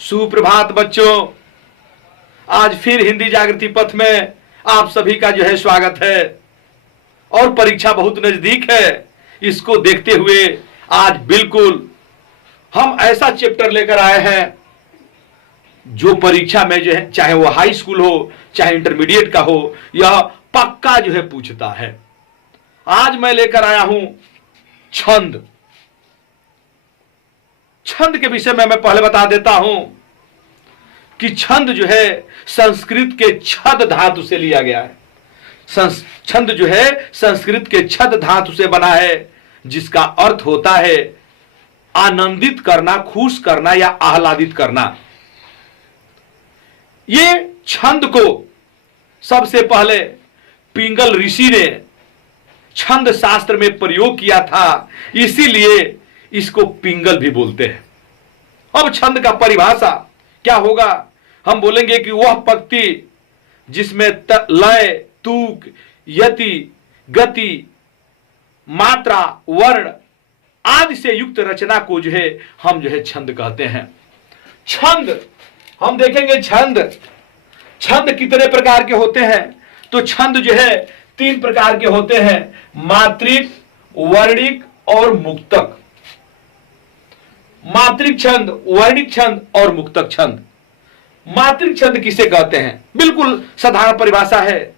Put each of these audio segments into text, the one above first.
सुप्रभात बच्चों, आज फिर हिंदी जागृति पथ में आप सभी का जो है स्वागत है। और परीक्षा बहुत नजदीक है, इसको देखते हुए आज बिल्कुल हम ऐसा चैप्टर लेकर आए हैं जो परीक्षा में जो है, चाहे वो हाई स्कूल हो चाहे इंटरमीडिएट का हो, यह पक्का जो है पूछता है। आज मैं लेकर आया हूं छंद। छंद के विषय में मैं पहले बता देता हूं कि छंद जो है संस्कृत के छद धातु से लिया गया है। छंद जो है संस्कृत के छद धातु से बना है, जिसका अर्थ होता है आनंदित करना, खुश करना या आह्लादित करना। ये छंद को सबसे पहले पिंगल ऋषि ने छंद शास्त्र में प्रयोग किया था, इसीलिए इसको पिंगल भी बोलते हैं। अब छंद का परिभाषा क्या होगा? हम बोलेंगे कि वह पंक्ति जिसमें लय, तूक, यति, गति, मात्रा, वर्ण आदि से युक्त रचना को जो है हम जो है छंद कहते हैं। छंद हम देखेंगे, छंद कितने प्रकार के होते हैं? तो छंद जो है 3 प्रकार के होते हैं, मात्रिक, वर्णिक और मुक्तक। मात्रिक छंद, वर्णिक छंद और मुक्तक छंद। मात्रिक छंद किसे कहते हैं? बिल्कुल साधारण परिभाषा है,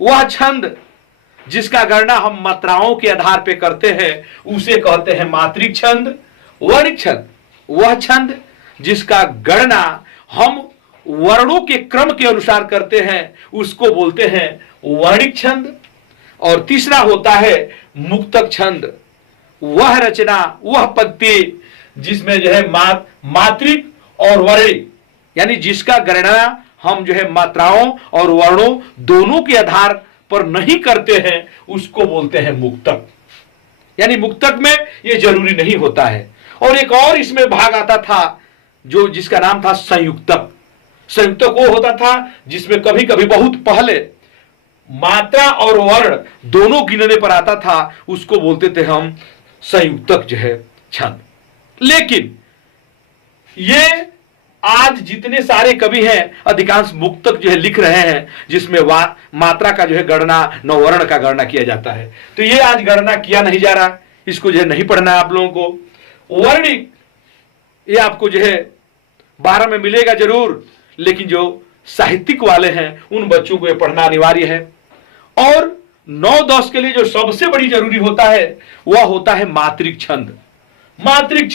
वह छंद जिसका गणना हम मात्राओं के आधार पर करते हैं उसे कहते हैं मात्रिक छंद। वर्णिक छंद वह छंद जिसका गणना हम वर्णों के क्रम के अनुसार करते हैं उसको बोलते हैं वर्णिक छंद। और तीसरा होता है मुक्तक छंद, वह रचना, वह पंक्ति जिसमें जो है मात्रिक और वर्णिक यानी जिसका गणना हम जो है मात्राओं और वर्णों दोनों के आधार पर नहीं करते हैं उसको बोलते हैं मुक्तक। यानी मुक्तक में यह जरूरी नहीं होता है। और एक और इसमें भाग आता था जो जिसका नाम था संयुक्तक। संयुक्तक वो होता था जिसमें कभी कभी बहुत पहले मात्रा और वर्ण दोनों गिनने पर आता था, उसको बोलते थे हम संयुक्तक जो है छंद। लेकिन ये आज जितने सारे कवि हैं अधिकांश मुक्तक जो है लिख रहे हैं, जिसमें मात्रा का जो है गणना, नववर्ण का गणना किया जाता है। तो ये आज गणना किया नहीं जा रहा, इसको जो है नहीं पढ़ना है आप लोगों को। वर्णिक ये आपको जो है 12 में मिलेगा जरूर, लेकिन जो साहित्यिक वाले हैं उन बच्चों को ये पढ़ना अनिवार्य है। और 9-10 के लिए जो सबसे बड़ी जरूरी होता है वह होता है मात्रिक छंद। मात्रिक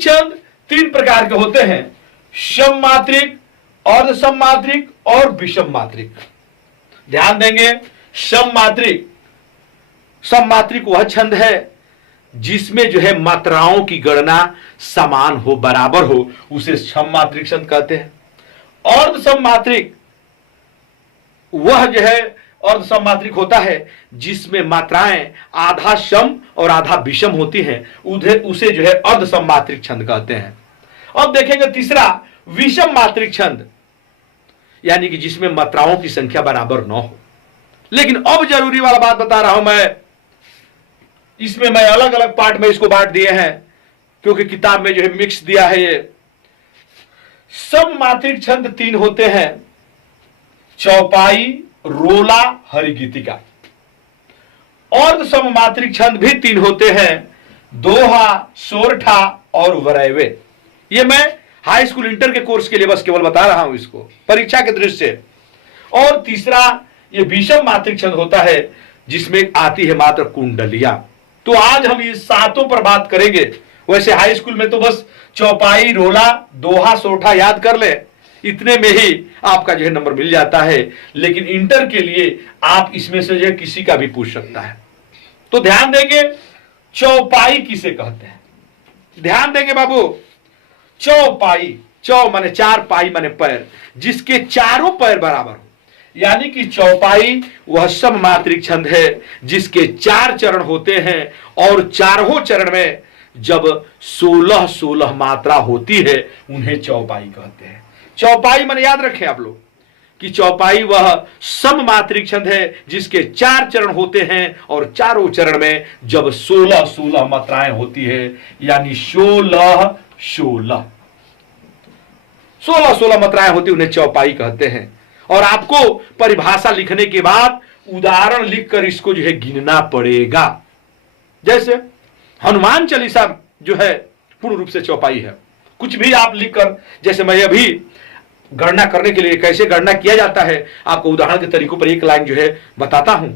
छंद 3 प्रकार के होते हैं, सम मात्रिक, अर्ध सम मात्रिक और विषम मात्रिक। ध्यान देंगे, सम मात्रिक वह छंद है जिसमें जो है मात्राओं की गणना समान हो, बराबर हो, उसे सम मात्रिक छंद कहते हैं। अर्ध सम मात्रिक वह जो है अर्ध सम मात्रिक होता है जिसमें मात्राएं आधा सम और आधा विषम होती हैं, उसे जो है अर्ध सम मात्रिक छंद कहते हैं। अब देखेंगे तीसरा विषम मात्रिक छंद, यानी कि जिसमें मात्राओं की संख्या बराबर न हो। लेकिन अब जरूरी वाला बात बता रहा हूं मैं, इसमें मैं अलग अलग पार्ट में इसको बांट दिए हैं क्योंकि किताब में जो है मिक्स दिया है। ये सम मात्रिक छंद 3 होते हैं, चौपाई, रोला, हरिगीतिका। अर्ध सम मात्रिक छंद भी 3 होते हैं, दोहा, सोरठा और वरैवे। ये मैं हाई स्कूल इंटर के कोर्स के लिए बस केवल बता रहा हूं इसको परीक्षा के दृष्टि से। और तीसरा ये विषम मात्रिक छंद होता है जिसमें आती है मात्र कुंडलिया। तो आज हम ये 7 पर बात करेंगे। वैसे हाई स्कूल में तो बस चौपाई, रोला, दोहा, सोरठा याद कर ले, इतने में ही आपका जो है नंबर मिल जाता है। लेकिन इंटर के लिए आप इसमें से जो है किसी का भी पूछ सकता है। तो ध्यान देंगे, चौपाई किसे कहते हैं? ध्यान देंगे बाबू, चौपाई, चौ माने 4, पाई माने पैर, जिसके चारों पैर बराबर हो। यानी कि चौपाई वह सम मात्रिक छंद है जिसके 4 चरण होते हैं और चारों चरण में जब 16-16 मात्रा होती है उन्हें चौपाई कहते हैं। चौपाई माने याद रखें आप लोग कि चौपाई वह सम मात्रिक छंद है जिसके 4 चरण होते हैं और चारों चरण में जब 16-16 मात्राएं होती है, यानी 16 16 16 मात्राएं होती, उन्हें चौपाई कहते हैं। और आपको परिभाषा लिखने के बाद उदाहरण लिखकर इसको जो है गिनना पड़ेगा। जैसे हनुमान चालीसा जो है पूर्ण रूप से चौपाई है। कुछ भी आप लिखकर, जैसे मैं अभी गणना करने के लिए कैसे गणना किया जाता है आपको उदाहरण के तरीकों पर एक लाइन जो है बताता हूं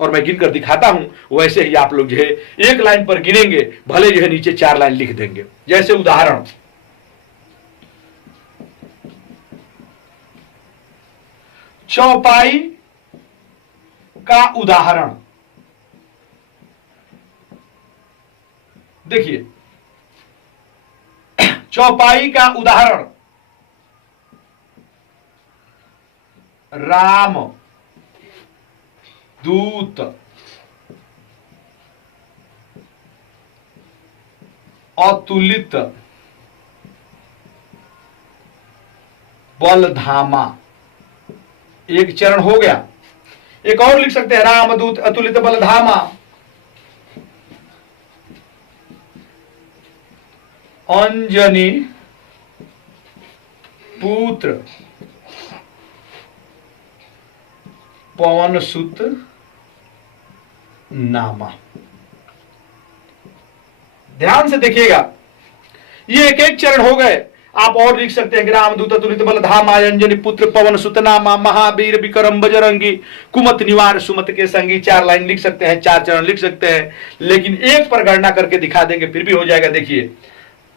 और मैं गिनकर दिखाता हूं, वैसे ही आप लोग जो है एक लाइन पर गिनेंगे, भले जो है नीचे 4 लाइन लिख देंगे। जैसे उदाहरण, चौपाई का उदाहरण देखिए, चौपाई का उदाहरण राम दूत अतुलित बलधामा। एक चरण हो गया। एक और लिख सकते हैं, रामदूत अतुलित बलधामा, अंजनी पुत्र पवनसुत नामा। ध्यान से देखिएगा, ये एक एक चरण हो गए। आप और लिख सकते हैं, रामदूत अतुलित बलधामा, अंजनी पुत्र पवन सुत नामा, महावीर विक्रम बजरंगी, कुमत निवार सुमत के संगी। 4 लाइन लिख सकते हैं, 4 चरण लिख सकते हैं, लेकिन एक पर गणना करके दिखा देंगे फिर भी हो जाएगा। देखिए,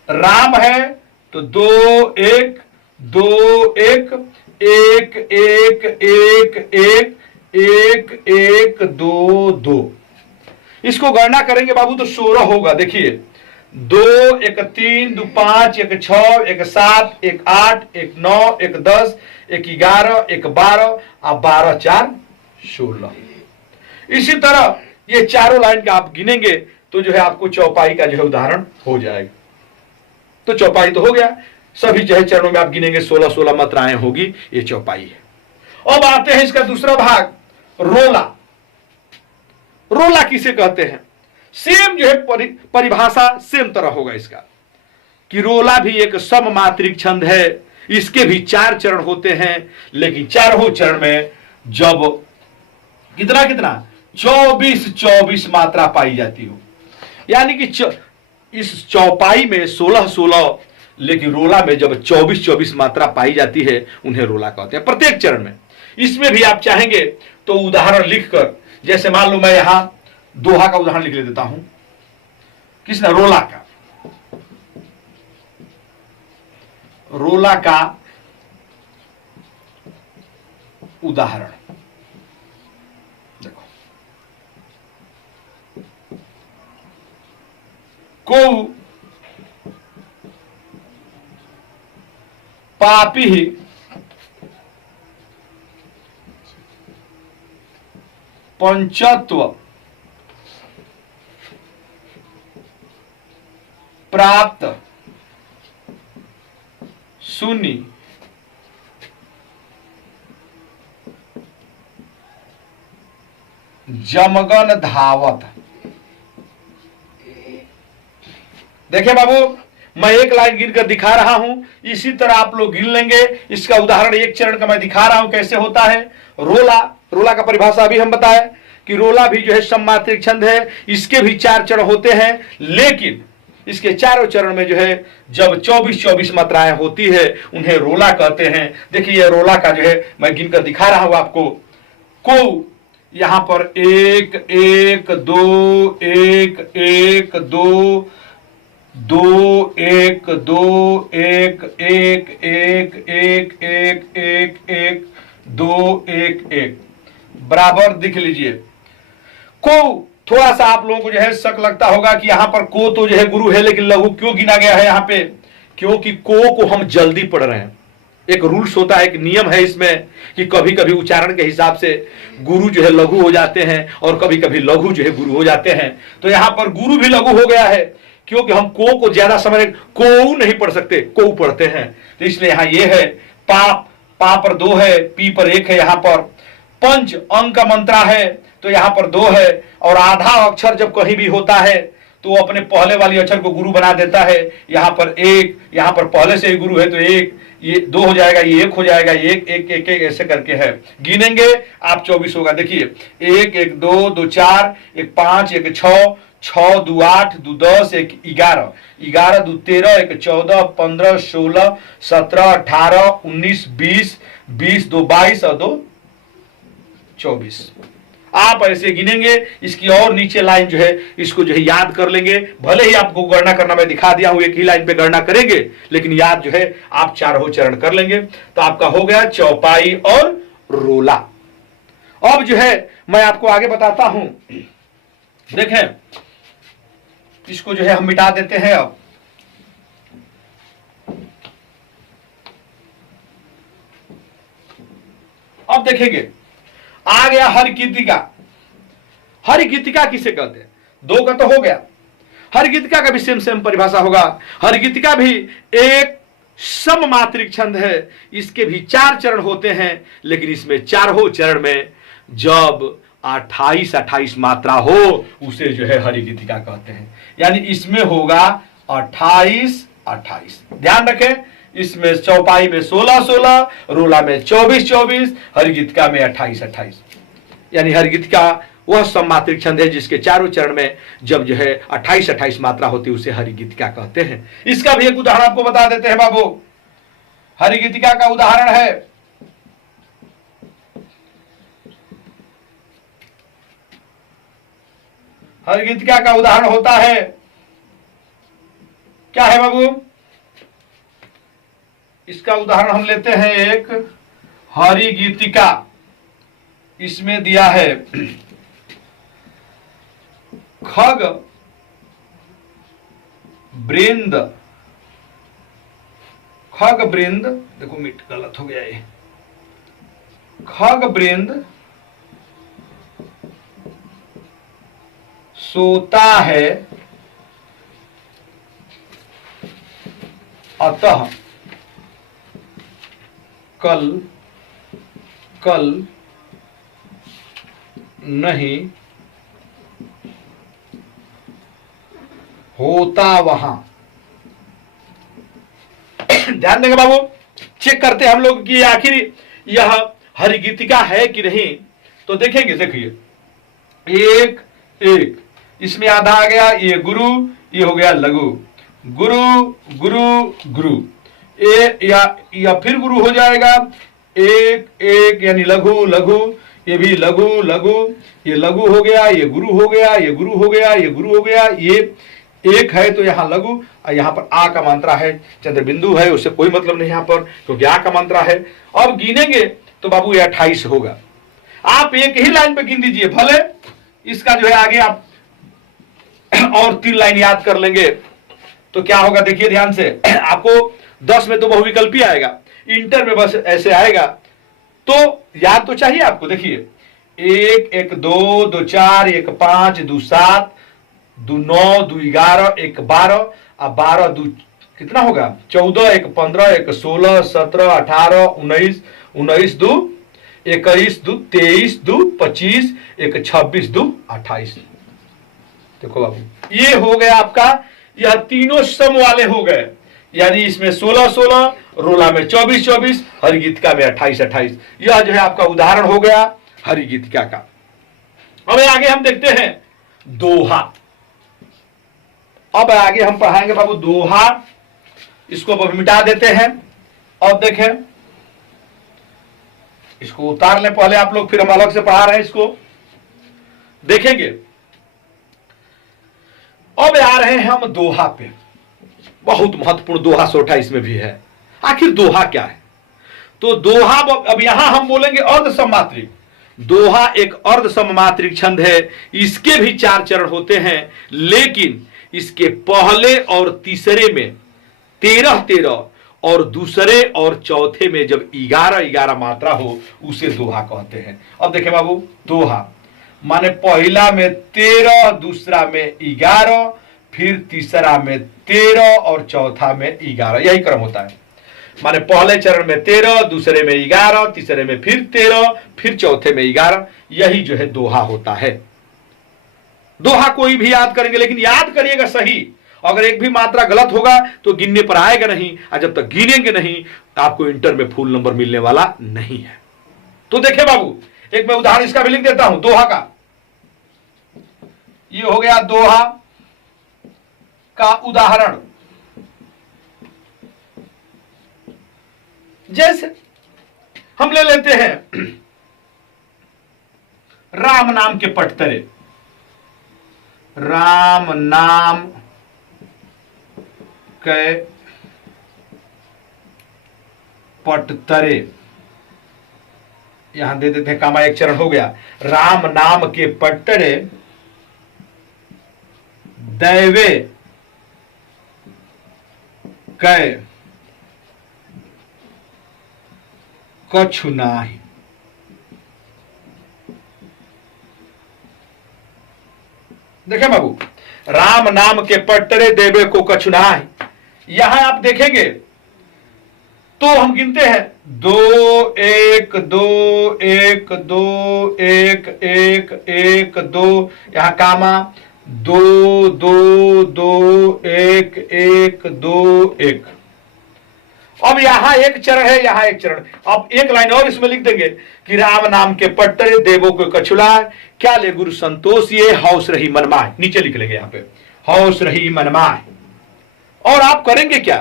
राम है तो 2 1 2 1 1 1 1 1 1 1 2 2। इसको गणना करेंगे बाबू तो 16 होगा। देखिए, 2 1 3 2 5 1 6 1 7 1 8 1 9 1 10 1 11 1 12 और 12 4 16। इसी तरह ये चारों लाइन का आप गिनेंगे तो जो है आपको चौपाई का जो है उदाहरण हो जाएगा। तो चौपाई तो हो गया, सभी जो है चरणों में आप गिनेंगे 16 मात्राएं होगी, ये चौपाई है। अब आते हैं इसका दूसरा भाग, रोला। रोला किसे कहते हैं? सेम जो है परिभाषा सेम तरह होगा इसका, कि रोला भी एक सममात्रिक छंद है। इसके भी 4 चरण होते हैं, लेकिन चारों चरण में जब कितना 24 मात्रा पाई जाती हो, यानी कि इस चौपाई में 16, लेकिन रोला में जब 24 मात्रा पाई जाती है उन्हें रोला कहते हैं प्रत्येक चरण में। इसमें भी आप चाहेंगे तो उदाहरण लिखकर, जैसे मान लो मैं यहां दोहा का उदाहरण लिख देता हूं, किसने? रोला का। रोला का उदाहरण देखो, को पापी पंचत्व प्राप्त सुनी जमगन धावत। देखिए बाबू, मैं एक लाइन गिनकर दिखा रहा हूं, इसी तरह आप लोग गिन लेंगे। इसका उदाहरण एक चरण का मैं दिखा रहा हूं कैसे होता है। रोला का परिभाषा अभी हम बताए कि रोला भी जो है सममात्रिक छंद है। इसके भी 4 चरण होते हैं, लेकिन इसके चारों चरण में जो है जब 24 मात्राएं होती है उन्हें रोला कहते हैं। देखिए, ये रोला का जो है मैं गिनकर दिखा रहा हूं आपको। को यहां पर 1 1 2 1 1 2 2 1 2 1 1 1 1 1 1 1 2 1 1 बराबर दिख लीजिए। को थोड़ा सा आप लोगों को जो है शक लगता होगा कि यहां पर को तो जो है गुरु है, लेकिन लघु क्यों गिना गया है यहां पे? क्योंकि को हम जल्दी पढ़ रहे हैं। एक रूल्स होता है, एक नियम है इसमें कि कभी कभी उच्चारण के हिसाब से गुरु जो है लघु हो जाते हैं और कभी कभी लघु जो है गुरु हो जाते हैं। तो यहां पर गुरु भी लघु हो गया है, क्योंकि हम को ज्यादा समय को नहीं पढ़ सकते, को पढ़ते हैं। तो इसलिए यहां ये है, पा पर 2 है, पी पर 1 है। यहां पर पंच अंक का मंत्रा है तो यहां पर 2 है, और आधा अक्षर जब कहीं भी होता है तो वो अपने पहले वाली अक्षर को गुरु बना देता है। यहाँ पर एक, यहाँ पर पहले से ही गुरु है तो एक, ये 2 हो जाएगा, ये 1 हो जाएगा, एक एक एक एक ऐसे करके है। गिनेंगे आप 24 होगा। देखिए 1 1 2 2 4 1 5 1 6 6 2 8 2 10 1 11 11 2 13 1 14 15 16 17 18 19 20 20 2 22 और 2 24। आप ऐसे गिनेंगे। इसकी और नीचे लाइन जो है इसको जो है याद कर लेंगे। भले ही आपको गणना करना मैं दिखा दिया हूं, एक ही लाइन पे गणना करेंगे, लेकिन याद जो है आप चारों चरण कर लेंगे। तो आपका हो गया चौपाई और रोला। अब जो है मैं आपको आगे बताता हूं। देखें, इसको जो है हम मिटा देते हैं। अब देखेंगे आ गया हरगीतिका। हरगीतिका किसे कहते हैं? 2 का तो हो गया। हरगीतिका का भी सेम परिभाषा होगा। हरगीतिका भी एक सममात्रिक छंद है। इसके भी 4 चरण होते हैं, लेकिन इसमें चारों चरण में जब 28 मात्रा हो उसे जो है हरगीतिका कहते हैं। यानी इसमें होगा 28। ध्यान रखें, इसमें चौपाई में 16, रोला में 24, हरगीतिका में 28। यानी हरगीतिका वह सममात्रिक छंद है जिसके चारों चरण में जब जो है 28 मात्रा होती है उसे हरगीतिका कहते हैं। इसका भी एक उदाहरण आपको बता देते हैं बाबू। हरगीतिका का उदाहरण है, हरगीतिका का उदाहरण होता है, क्या है बाबू? इसका उदाहरण हम लेते हैं एक हरिगीतिका। इसमें दिया है खग वृंद। खग वृंद, देखो मिट गलत हो गया ये। खग वृंद सोता है अतः कल नहीं होता वहां। ध्यान देंगे बाबू, चेक करते हैं हम लोग कि आखिर यह हरगीतिका है कि नहीं। तो देखेंगे, देखिए 1 इसमें आधा आ गया, ये गुरु, ये हो गया लघु। गुरु गुरु गुरु, या फिर गुरु हो जाएगा 1 यानी लघु लघु, ये भी लघु लघु, ये लघु हो गया, ये गुरु हो गया, ये गुरु हो गया, ये गुरु हो गया। ये 1 है तो यहाँ लघु, और यहाँ पर आ का मात्रा है, चंद्र बिंदु है, उससे कोई मतलब नहीं यहाँ पर, क्योंकि आ का मात्रा है। अब गिनेंगे तो बाबू ये 28 होगा। आप एक ही लाइन पे गिन दीजिए, भले इसका जो है आगे आप और 3 लाइन याद कर लेंगे तो क्या होगा। देखिए ध्यान से, आपको 10 में तो बहुविकल्पी आएगा, इंटर में बस ऐसे आएगा, तो याद तो चाहिए आपको। देखिए 1 1 2 2 4 1 5 2 7 2 9 2 11 1 12 अब 12 2 कितना होगा 14 1 15 1 16 17 18 19 19 2 21 2 23 2 25 1 26 2 28। देखो बाबू ये हो गया आपका, यह तीनों सम वाले हो गए। यानी इसमें 16 16, रोला में 24 24, हरगीतिका में 28 28। यह जो है आपका उदाहरण हो गया हरगीतिका का। अब आगे हम देखते हैं दोहा। अब आगे हम पढ़ाएंगे बाबू दोहा। इसको अब मिटा देते हैं। अब देखें, इसको उतार लें पहले आप लोग, फिर हम अलग से पढ़ा रहे हैं इसको। देखेंगे अब आ रहे हैं हम दोहा पे। बहुत महत्वपूर्ण दोहा सोठा इसमें भी है। आखिर दोहा क्या है? तो दोहा अब यहां हम बोलेंगे अर्ध सममात्रिक। दोहा एक अर्ध सममात्रिक छंद है। इसके भी 4 चरण होते हैं, लेकिन इसके पहले और तीसरे में 13 और दूसरे और चौथे में जब 11 मात्रा हो उसे दोहा कहते हैं। अब देखें बाबू, दोहा माने पहला में 13, दूसरा में 11, फिर तीसरा में 13 और चौथा में 11। यही क्रम होता है। माने पहले चरण में 13, दूसरे में 11, तीसरे में फिर 13, फिर चौथे में 11। यही जो है दोहा होता है। दोहा कोई भी याद करेंगे, लेकिन याद करिएगा सही। अगर एक भी मात्रा गलत होगा तो गिनने पर आएगा नहीं, और जब तक गिनेंगे नहीं आपको इंटर में फुल नंबर मिलने वाला नहीं है। तो देखिए बाबू, एक मैं उदाहरण इसका भी लिख देता हूं दोहा का। ये हो गया दोहा का उदाहरण। जैसे हम ले लेते हैं राम नाम के पटतरे। राम नाम के पटतरे, यहां दे देते हैं कामा, एक चरण हो गया। राम नाम के पटतरे दैवे कै कछु नाही। देखें बाबू, राम नाम के पट्टरे देवे को कछु नाही। यहां आप देखेंगे तो हम गिनते हैं 2 1 2 1 2 1 1 1 2, यहां कामा 2 2 2 1 1 2 1। अब यहां एक चरण है, यहां एक चरण। अब एक लाइन और इसमें लिख देंगे कि राम नाम के पट्टरे देवों को कछुलाए, क्या ले गुरु संतोष ये हौस रही मनमाय। नीचे लिख लेंगे यहां पे हौस रही मनमाय। और आप करेंगे क्या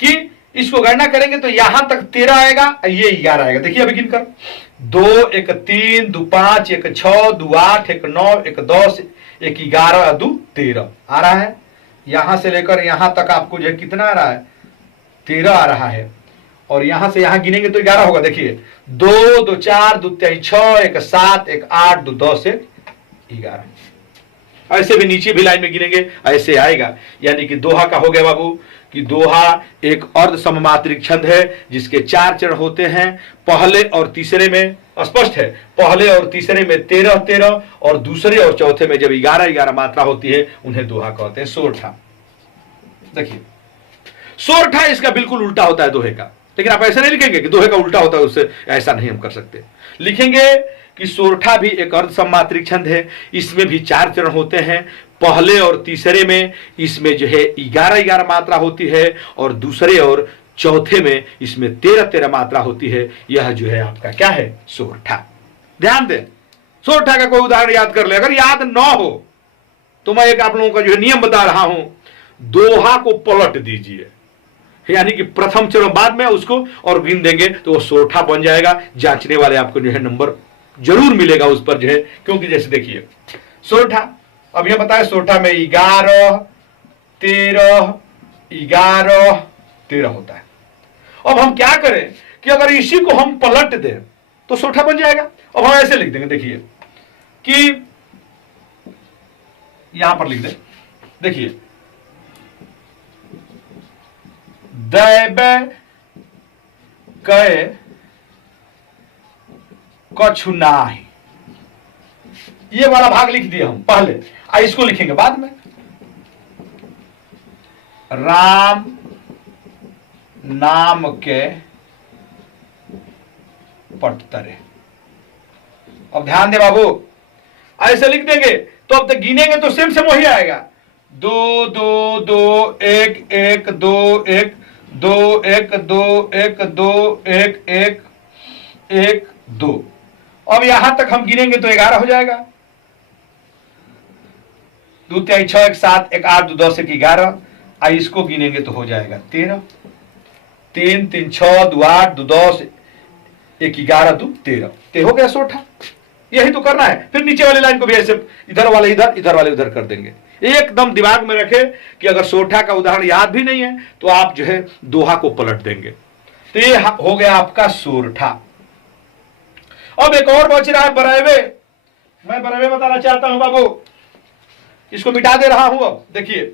कि इसको गणना करेंगे तो यहां तक 13 आएगा, ये 11 आएगा। देखिए अभी गिनकर 2 1 3 2 5 1 6 2 8 1 9 1 10 1 11 2 13 आ रहा है। यहां से लेकर यहां तक आपको जो है कितना आ रहा है, 13 आ रहा है। और यहां से यहां गिनेंगे तो 11 होगा। देखिए 2 2 4 2 3 6 1 7 1 8 2 10 1 11। ऐसे भी नीचे भी लाइन में गिनेंगे ऐसे आएगा। यानी कि दोहा का हो गया बाबू कि दोहा एक अर्ध सममात्रिक छंद है जिसके 4 चरण होते हैं। पहले और तीसरे में स्पष्ट है, पहले और तीसरे में 13 13 और दूसरे और चौथे में जब 11 11 मात्रा होती है उन्हें दोहा कहते हैं सोरठा। देखिए सोरठा इसका बिल्कुल उल्टा होता है दोहे का, लेकिन आप ऐसा नहीं लिखेंगे कि दोहे का उल्टा होता है, उससे ऐसा नहीं हम कर सकते। लिखेंगे कि सोरठा भी एक अर्ध सममात्रिक छंद है, इसमें भी 4 चरण होते हैं। पहले और तीसरे में इसमें जो है 11 11 मात्रा होती है और दूसरे और चौथे में इसमें 13 13 मात्रा होती है। यह जो है आपका क्या है, सोरठा। ध्यान दें, सोरठा का कोई उदाहरण याद कर ले। अगर याद न हो तो मैं एक आप लोगों का जो है नियम बता रहा हूं, दोहा को पलट दीजिए, यानी कि प्रथम चरण बाद में उसको और गिन देंगे तो वो सोरठा बन जाएगा। जांचने वाले आपको जो है नंबर जरूर मिलेगा उस पर जो है, क्योंकि जैसे देखिए सोरठा, अब यह बताया सोरठा में 11 13 11 13 होता है। अब हम क्या करें कि अगर इसी को हम पलट दें तो सोरठा बन जाएगा। अब हम ऐसे लिख देंगे, देखिए कि यहां पर लिख दें, देखिए दैवे कै कछु नाही, ये वाला भाग लिख दिया हम पहले, इसको लिखेंगे बाद में। राम नाम के पटतरे। अब ध्यान दे बाबू, ऐसे लिख देंगे तो अब तक गिनेंगे तो सेम सेम वही आएगा। 2 2 2 1 1 2 1 2 1 2 1 2 1 1 1 2। अब यहां तक हम गिनेंगे तो 11 हो जाएगा। 2 3 6 1 7 1 8 2 10 1 11। इसको गिनेंगे तो हो जाएगा 13। 3 3 6 2 8 2 10 1 11 2 13। ते हो गया सोरठा। यही तो करना है। फिर नीचे वाली लाइन को भी ऐसे इधर वाले इधर, इधर वाले उधर कर देंगे। एकदम दिमाग में रखे कि अगर सोरठा का उदाहरण याद भी नहीं है तो आप जो है दोहा को पलट देंगे। तो ये हो गया आपका सोरठा। अब एक और बच रहा है बरेवे। मैं बरेवे बताना चाहता हूं बाबू, इसको मिटा दे रहा हूं। अब देखिए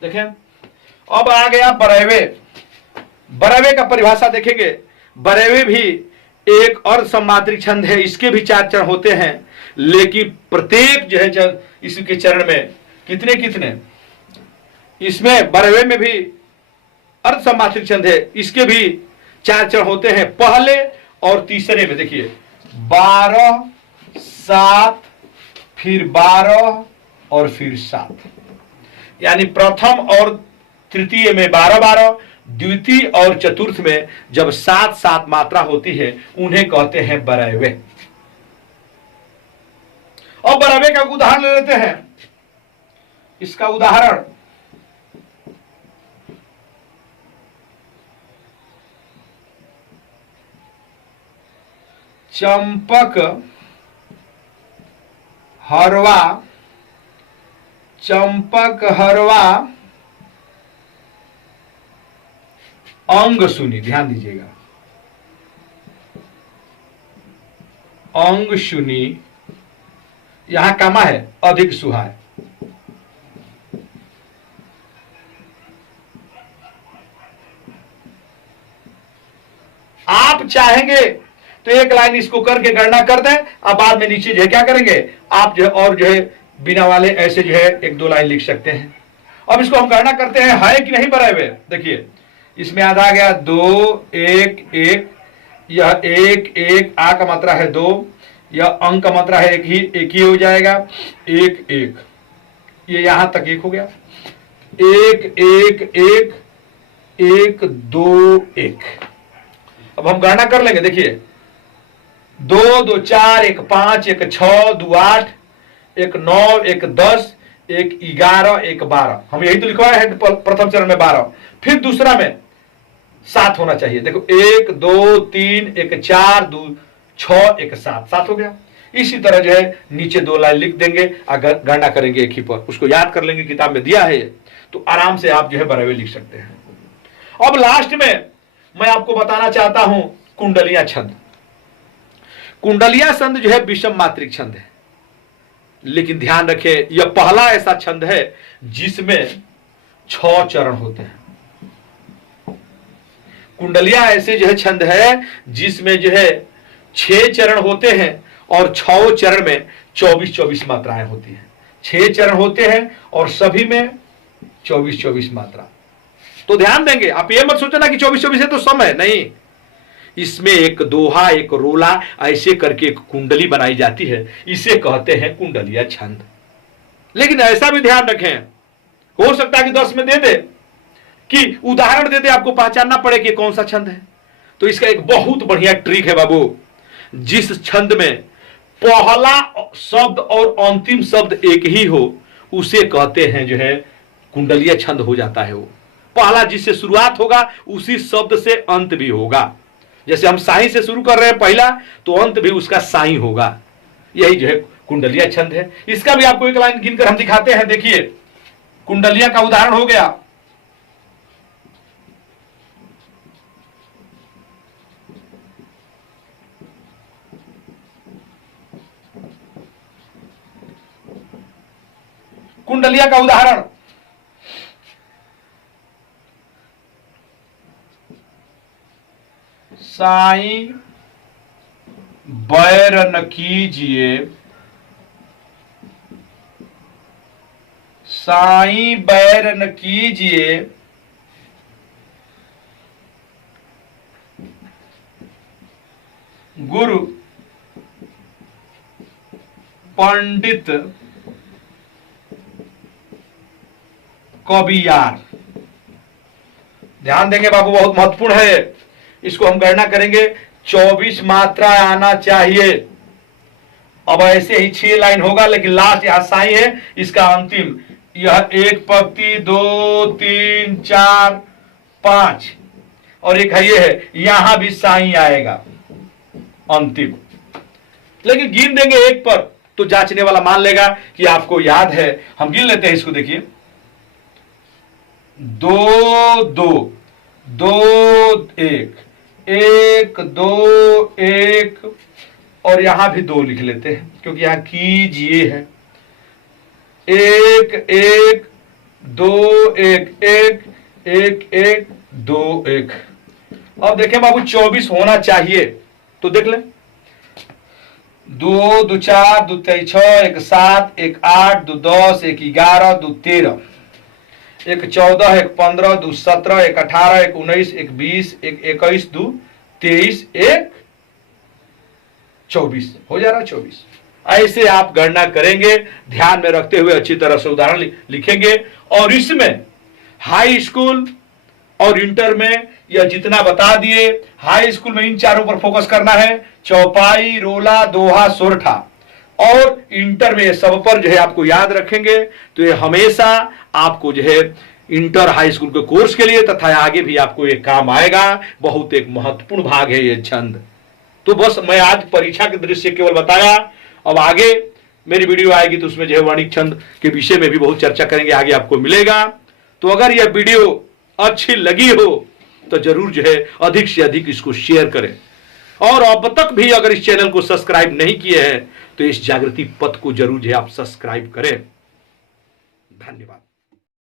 देखें, अब आ गया बरेवे। बरेवे का परिभाषा देखेंगे। बरेवे भी एक अर्ध सममात्रिक छंद है, इसके भी 4 चरण होते हैं, लेकिन प्रत्येक जो है इसके चरण में कितने कितने, इसमें बरेवे में भी अर्ध सममात्रिक छंद है, इसके भी 4 चरण होते हैं। पहले और तीसरे में देखिए 12 7 फिर 12 और फिर 7, यानी प्रथम और तृतीय में 12 12, द्वितीय और चतुर्थ में जब 7 7 मात्रा होती है उन्हें कहते हैं बरैवे। और बरैवे का उदाहरण ले लेते हैं। इसका उदाहरण चंपक हरवा, चंपक हरवा अंग सुनी, ध्यान दीजिएगा, अंग सुनी, यहां कामा है अधिक सुहाय। आप चाहेंगे तो एक लाइन इसको करके गणना कर दें, अब बाद में नीचे जो है क्या करेंगे आप जो है, और जो है बिना वाले ऐसे जो है 1-2 लाइन लिख सकते हैं। अब इसको हम गणना करते हैं है कि नहीं बराबर। देखिए इसमें याद आ गया 2 1 1, यह 1 1, आ का मात्रा है 2, यह अंक का मात्रा है एक ही हो जाएगा 1 1, ये यहां तक 1 हो गया 1 1 1 1 2 1। अब हम गणना कर लेंगे। देखिए 2 2 4 1 5 1 6 2 8 1 9 1 10 1 11 1 12, हम यही तो लिखवाए हैं प्रथम चरण में 12, फिर दूसरा में 7 होना चाहिए। देखो 1 2 3 1 4 2 6 1 7, 7 हो गया। इसी तरह जो है नीचे 2 लाइन लिख देंगे, अगर गणना करेंगे एक ही पर, उसको याद कर लेंगे, किताब में दिया है तो आराम से आप जो है बराबर लिख सकते हैं। अब लास्ट में मैं आपको बताना चाहता हूं कुंडलिया छंद। कुंडलिया छंद जो है विषम मात्रिक छंद है, लेकिन ध्यान रखें यह पहला ऐसा छंद है जिसमें 6 चरण होते हैं। कुंडलिया ऐसे जो है छंद है जिसमें जो है 6 चरण होते हैं और 6 चरण में 24-24 मात्राएं होती हैं। 6 चरण होते हैं और सभी में 24-24 मात्रा। तो ध्यान देंगे, आप ये मत सोचना कि 24-24 है तो सम है, नहीं, इसमें एक दोहा एक रोला ऐसे करके एक कुंडली बनाई जाती है, इसे कहते हैं कुंडलिया छंद। लेकिन ऐसा भी ध्यान रखें, हो सकता है कि 10 में दे दे, कि उदाहरण दे दे, आपको पहचानना पड़े कि कौन सा छंद है। तो इसका एक बहुत बढ़िया ट्रिक है बाबू, जिस छंद में पहला शब्द और अंतिम शब्द एक ही हो उसे कहते हैं जो है कुंडलिया छंद हो जाता है। वो पहला जिससे शुरुआत होगा उसी शब्द से अंत भी होगा। जैसे हम साई से शुरू कर रहे हैं पहला, तो अंत भी उसका साई होगा। यही जो है कुंडलिया छंद है। इसका भी आपको एक लाइन गिनकर हम दिखाते हैं। देखिए कुंडलिया का उदाहरण हो गया, कुंडलिया का उदाहरण साईं बैर न कीजिए, साईं बैर न कीजिए, गुरु पंडित कबियार। ध्यान देंगे बाबू, बहुत महत्वपूर्ण है। इसको हम गणना करेंगे, 24 मात्रा आना चाहिए। अब ऐसे ही 6 लाइन होगा, लेकिन लास्ट यहां साई है, इसका अंतिम यह 1 पंक्ति 2 3 4 5 और एक है ये है, यहां भी साई आएगा अंतिम। लेकिन गिन देंगे 1 पर तो जांचने वाला मान लेगा कि आपको याद है। हम गिन लेते हैं इसको। देखिए 2 2 2 1 1 2 1 और यहां भी 2 लिख लेते हैं क्योंकि यहां कीजिए है। 1 1 2 1 1 1 1 2 1। अब देखें बाबू 24 होना चाहिए, तो देख लें 2 2 4 2 3 6 1 7 1 8 2 10 1 11 2 13। एक 14, एक 15, दो 17, एक 18, एक 19, एक 20, एक 21, दो 23, एक 24 हो जा रहा है 24। ऐसे आप गणना करेंगे, ध्यान में रखते हुए अच्छी तरह से उदाहरण लिखेंगे। और इसमें हाई स्कूल और इंटर में यह जितना बता दिए, हाई स्कूल में इन चारों पर फोकस करना है, चौपाई, रोला, दोहा, सोरठा। और इंटर में सब पर जो है आपको याद रखेंगे। तो ये हमेशा आपको जो है इंटर हाई स्कूल के कोर्स के लिए तथा आगे भी आपको ये काम आएगा। बहुत एक महत्वपूर्ण भाग है ये छंद। तो बस मैं आज परीक्षा के दृश्य केवल बताया। अब आगे मेरी वीडियो आएगी तो उसमें जो है वर्णिक छंद के विषय में भी बहुत चर्चा करेंगे, आगे आपको मिलेगा। तो अगर यह वीडियो अच्छी लगी हो तो जरूर जो है अधिक से अधिक इसको शेयर करें। और अब तक भी अगर इस चैनल को सब्सक्राइब नहीं किए हैं तो इस जागृति पथ को जरूर जो है आप सब्सक्राइब करें। धन्यवाद।